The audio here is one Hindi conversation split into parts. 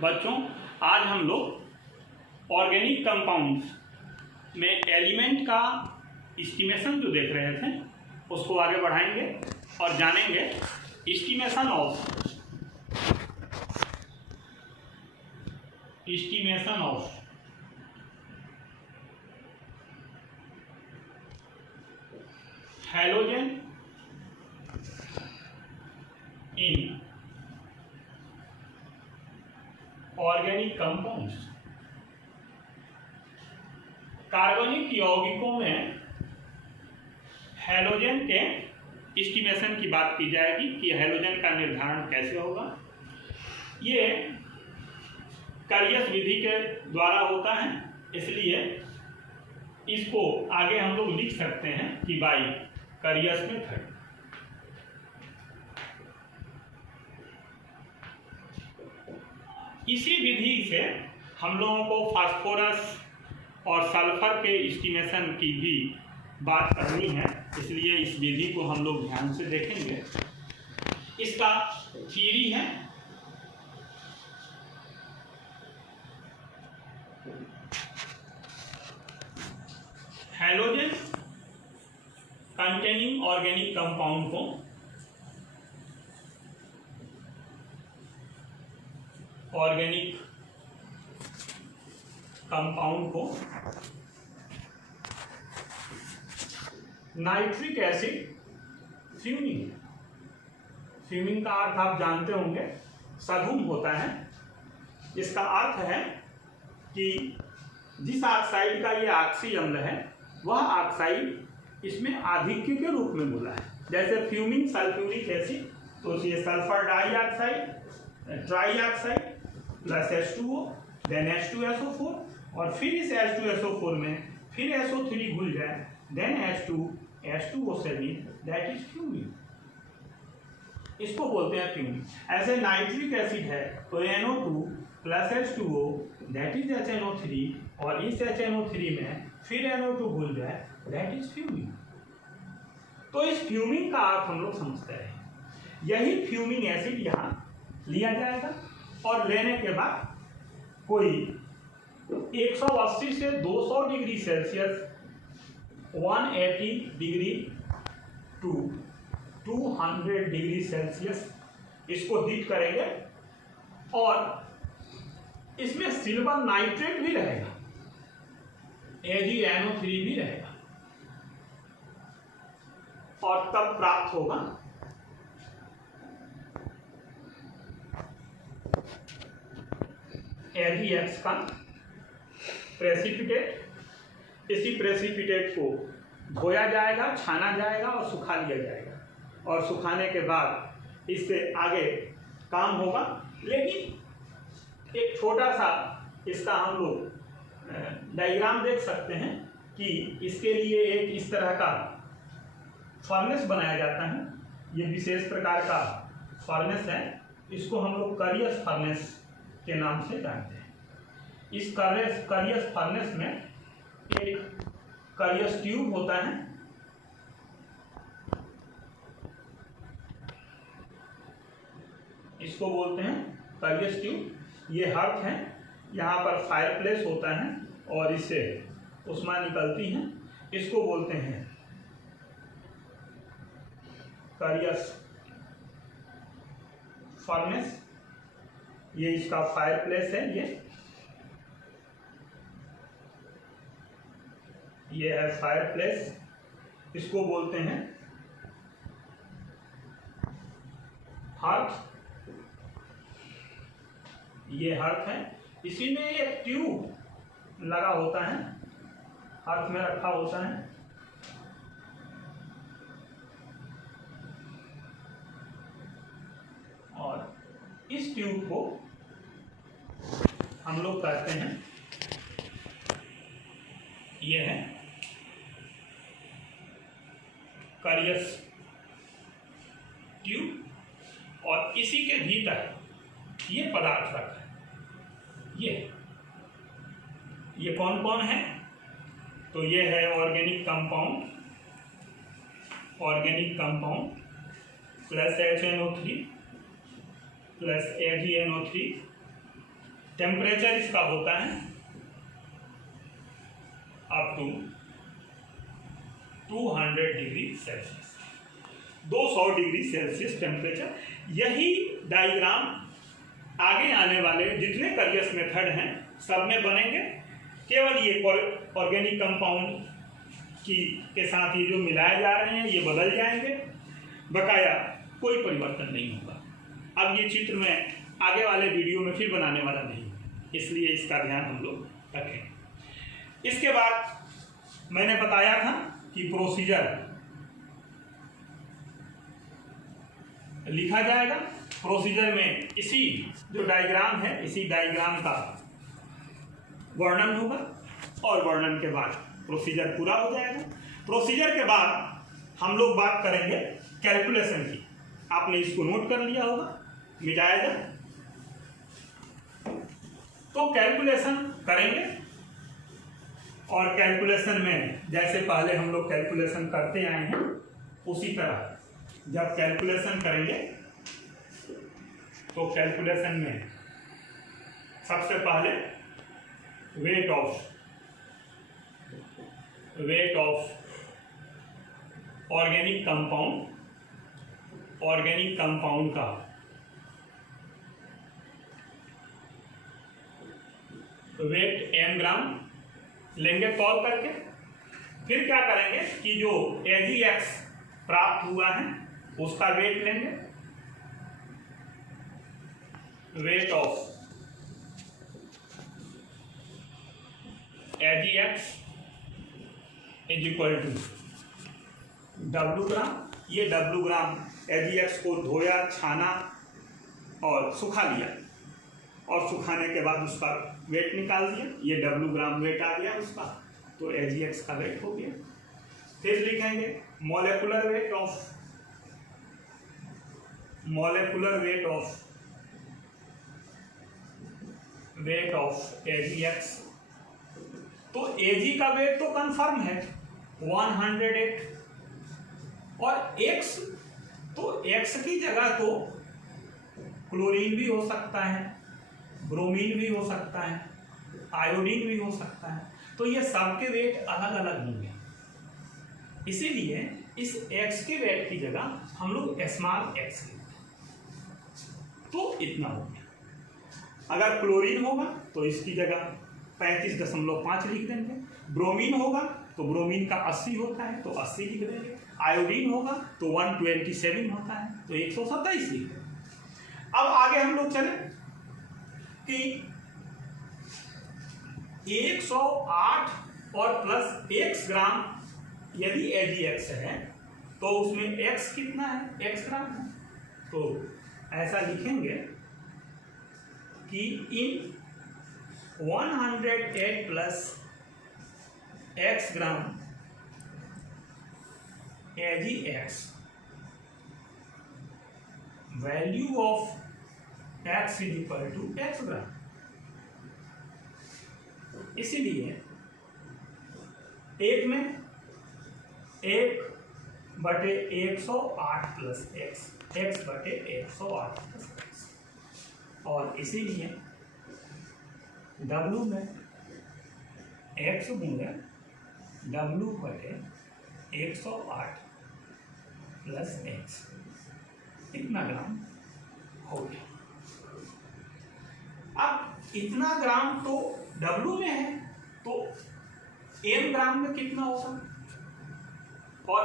बच्चों, आज हम लोग ऑर्गेनिक कंपाउंड्स में एलिमेंट का एस्टिमेशन जो देख रहे थे उसको आगे बढ़ाएंगे और जानेंगे estimation of halogen in organic compounds. कार्बनिक यौगिकों में हैलोजन के एस्टिमेशन की बात की जाएगी कि हैलोजन का निर्धारण कैसे होगा। ये कैरियस विधि के द्वारा होता है, इसलिए इसको आगे हम लोग लिख सकते हैं कि बाई कैरियस मेथड। इसी विधि से हम लोगों को फास्फोरस और सल्फर के एस्टिमेशन की भी बात करनी है, इसलिए इस विधि को हम लोग ध्यान से देखेंगे। इसका थ्योरी है हैलोजन कंटेनिंग ऑर्गेनिक कंपाउंड को नाइट्रिक एसिड फ्यूमिंग का अर्थ आप जानते होंगे, सघुम होता है। इसका अर्थ है कि जिस ऑक्साइड का ये ऑक्सी अम्ल है वह ऑक्साइड इसमें आधिक्य के रूप में मिला है। जैसे फ्यूमिंग सल्फ्यूरिक एसिड, तो ये sulphur trioxide plus H2O, then H2SO4, और फिर इस H2SO4 में फिर SO3 घुल जाए, then H2O7, that is fuming. इसको बोलते हैं फ्यूमिंग। ऐसे नाइट्रिक एसिड है तो NO2 plus H2O, that is HNO3, और इस HNO3 में फिर NO2 घुल जाए, दैट इज फ्यूमिंग। तो इस फ्यूमिंग का अर्थ हम लोग समझते हैं। यही फ्यूमिंग एसिड यहाँ लिया जाएगा और लेने के बाद कोई 180 से 200 degree Celsius, 180 degree to 200 degree Celsius इसको हीट करेंगे और इसमें सिल्वर नाइट्रेट भी रहेगा, AgNO3 भी रहेगा, और तब प्राप्त होगा AgX का प्रेसिपिटेट। इसी प्रेसिपिटेट को धोया जाएगा, छाना जाएगा और सुखा लिया जाएगा, और सुखाने के बाद इससे आगे काम होगा। लेकिन एक छोटा सा इसका हम लोग डायग्राम देख सकते हैं कि इसके लिए एक इस तरह का फर्नेस बनाया जाता है। ये विशेष प्रकार का फर्नेस है, इसको हम लोग कैरियस फर्नेस के नाम से जानते हैं। इस कैरियस फर्नेस में एक कैरियस ट्यूब होता है, इसको बोलते हैं कैरियस ट्यूब। ये हर्थ है, यहाँ पर फायरप्लेस होता है और इससे उष्मा निकलती है, इसको बोलते हैं कैरियस फर्नेस। ये इसका फायरप्लेस है, ये है फायरप्लेस, इसको बोलते हैं हर्थ। ये हर्थ है, इसी में एक ट्यूब लगा होता है, हर्थ में रखा होता है। और इस ट्यूब को हम लोग कहते हैं, ये है कैरियस ट्यूब, और इसी के भीतर ये पदार्थ रखा है। ये कौन कौन है? तो ये है organic compound plus HNO3 plus AgNO3 temperature इसका होता है up to 200 degree Celsius, 200 degree Celsius temperature. यही डायग्राम आगे आने वाले जितने करियस मेथड हैं सब में बनेंगे। केवल ये ऑर्गेनिक कंपाउंड के साथ ये जो मिलाए जा रहे हैं ये बदल जाएंगे, बकाया कोई परिवर्तन नहीं होगा। अब ये चित्र मैं आगे वाले वीडियो में फिर बनाने वाला नहीं, इसलिए इसका ध्यान हम लोग रखें। इसके बाद मैंने बताया था कि प्रोसीजर लिखा जाएगा। प्रोसीजर में इसी जो डायग्राम है इसी डायग्राम का वर्णन होगा और वर्णन के बाद प्रोसीजर पूरा हो जाएगा। प्रोसीजर के बाद हम लोग बात करेंगे कैलकुलेशन की। आपने इसको नोट कर लिया होगा, मिटाया जाए तो कैलकुलेशन करेंगे। और कैलकुलेशन में जैसे पहले हम लोग कैलकुलेशन करते आए हैं उसी तरह जब कैलकुलेशन करेंगे तो कैलकुलेशन में सबसे पहले वेट ऑफ ऑर्गेनिक कंपाउंड का वेट m ग्राम लेंगे तौल करके। फिर क्या करेंगे कि जो AgX प्राप्त हुआ है उसका वेट लेंगे। Weight of AgX is equal to W gram. ये W ग्राम AgX को धोया, छाना और सुखा लिया और सुखाने के बाद उसका वेट निकाल दिया। ये W ग्राम वेट आ गया उसका, तो AgX का वेट हो गया। फिर लिखेंगे मॉलिक्यूलर वेट ऑफ AgX। तो Ag का वेट तो कंफर्म है 108 और X, तो X की जगह तो क्लोरीन भी हो सकता है, ब्रोमीन भी हो सकता है, आयोडीन भी हो सकता है, तो ये सबके वेट अलग अलग होंगे। इसीलिए इस X के वेट की जगह हम लोग स्मॉल x लेते हैं, तो इतना हो गया। अगर क्लोरीन होगा तो इसकी जगह 35.5 लिख देंगे। ब्रोमीन होगा तो ब्रोमीन का 80 होता है तो 80 लिख देंगे। आयोडीन होगा तो 127 होता है तो 127 लिख देंगे। अब आगे हम लोग चले कि 108 और प्लस x ग्राम यदि AgX है तो उसमें x कितना है, x ग्राम है। तो ऐसा लिखेंगे कि in 108 plus x gram AgX value of x is equal to x gram. इसीलिए एक में 1/108 प्लस x बटे 108 प्लस x, और इसीलिए W में x गुणे W बटे 108 प्लस x इतना ग्राम हो गया। अब इतना ग्राम तो W में है तो m ग्राम में कितना होगा, और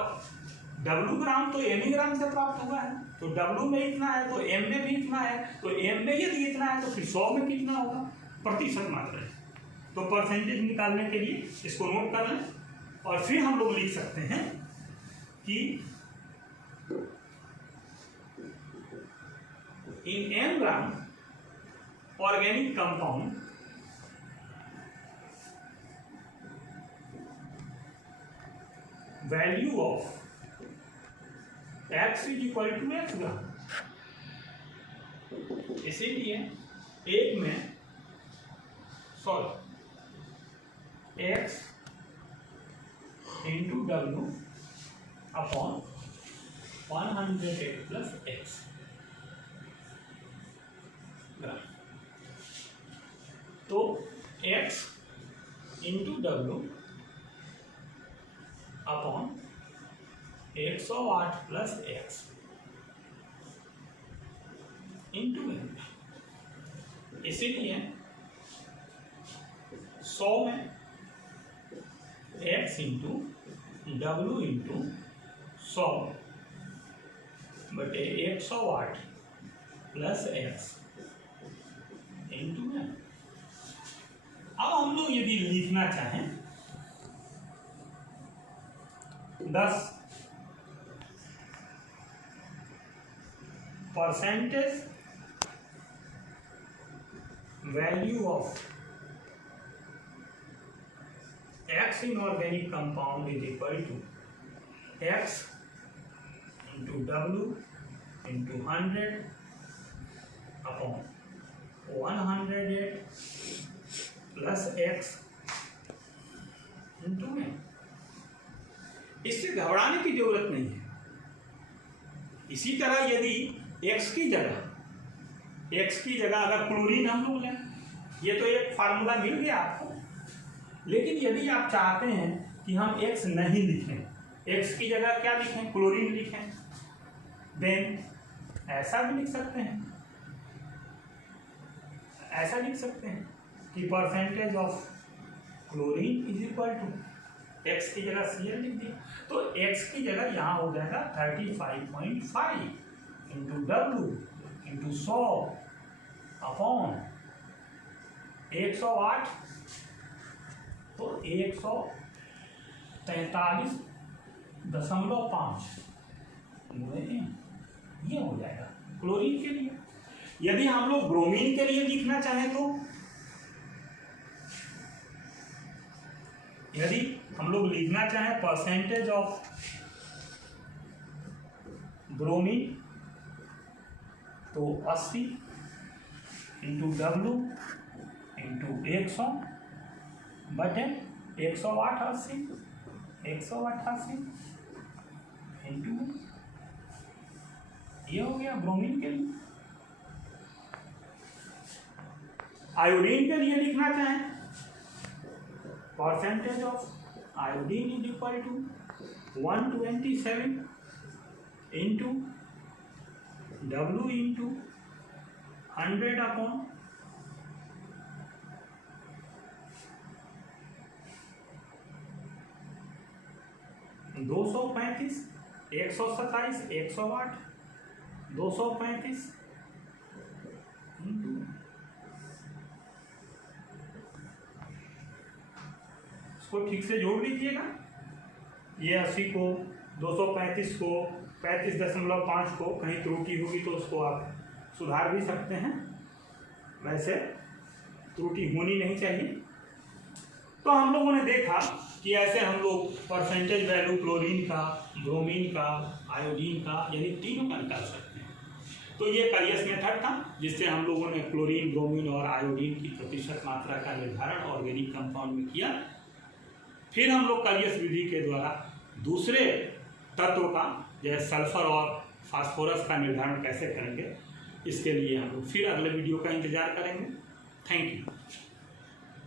W ग्राम तो m ग्राम से प्राप्त हुआ है, तो W में इतना है तो m में भी इतना है, तो m में यदि इतना है तो फिर 100 में कितना होगा, प्रतिशत मात्रा है। तो परसेंटेज निकालने के लिए इसको नोट कर लें और फिर हम लोग लिख सकते हैं कि in m gram organic compound value of x is equal to x gram. इसीलिए एक में x into W upon 108 plus x gram. x into W upon 108 plus x into N. इसीलिए 100 में x इंटू डब्लू इंटू 100 बटे 108 प्लस एक्स इंटू एन। अब हम लोग यदि लिखना चाहें 10% value of x in organic compound is equal to x into w into 100 upon 108 plus x into n। इससे घबराने की जरूरत नहीं है। इसी तरह यदि x की जगह अगर क्लोरीन हम लोग लें, ये तो एक फार्मूला मिल गया आपको। लेकिन यदि आप चाहते हैं कि हम x नहीं लिखें, x की जगह क्या लिखें, क्लोरीन लिखें, देन ऐसा भी लिख सकते हैं, ऐसा लिख सकते हैं कि percentage of chlorine is equal to x की जगह Cl लिख दिया, तो x की जगह यहाँ हो जाएगा 35.5 इंटू डब्लू इंटू 100 अपॉन 108, तो 143.5 ये हो जाएगा क्लोरीन के लिए। यदि हम लोग ब्रोमीन के लिए लिखना चाहें तो यदि हम लोग लिखना चाहें परसेंटेज ऑफ ब्रोमीन तो 80 इंटू डब्लू इंटू 100 बटे 188 इंटू ये हो गया ब्रोमीन के लिए। आयोडीन के लिए लिखना चाहें percentage of iodine is equal to 127 into W into 100 upon 235, 127, 108, 235 इसको ठीक से जोड़ लीजिएगा। ये 80 को 235 को 35.5 को कहीं त्रुटि होगी तो उसको आप सुधार भी सकते हैं, वैसे त्रुटि होनी नहीं चाहिए। तो हम लोगों ने देखा कि ऐसे हम लोग परसेंटेज वैल्यू क्लोरीन का, ब्रोमीन का, आयोडीन का यानी तीनों का निकाल सकते हैं। तो ये कैलियस मेथड था जिससे हम लोगों ने क्लोरीन, ब्रोमीन और आयोडीन की प्रतिशत मात्रा का निर्धारण ऑर्गेनिक कंपाउंड में किया। फिर हम लोग कैलियस विधि के द्वारा दूसरे तत्व का जैसे सल्फर और फास्फोरस का निर्धारण कैसे करेंगे, इसके लिए हम लोग फिर अगले वीडियो का इंतजार करेंगे। Thank you.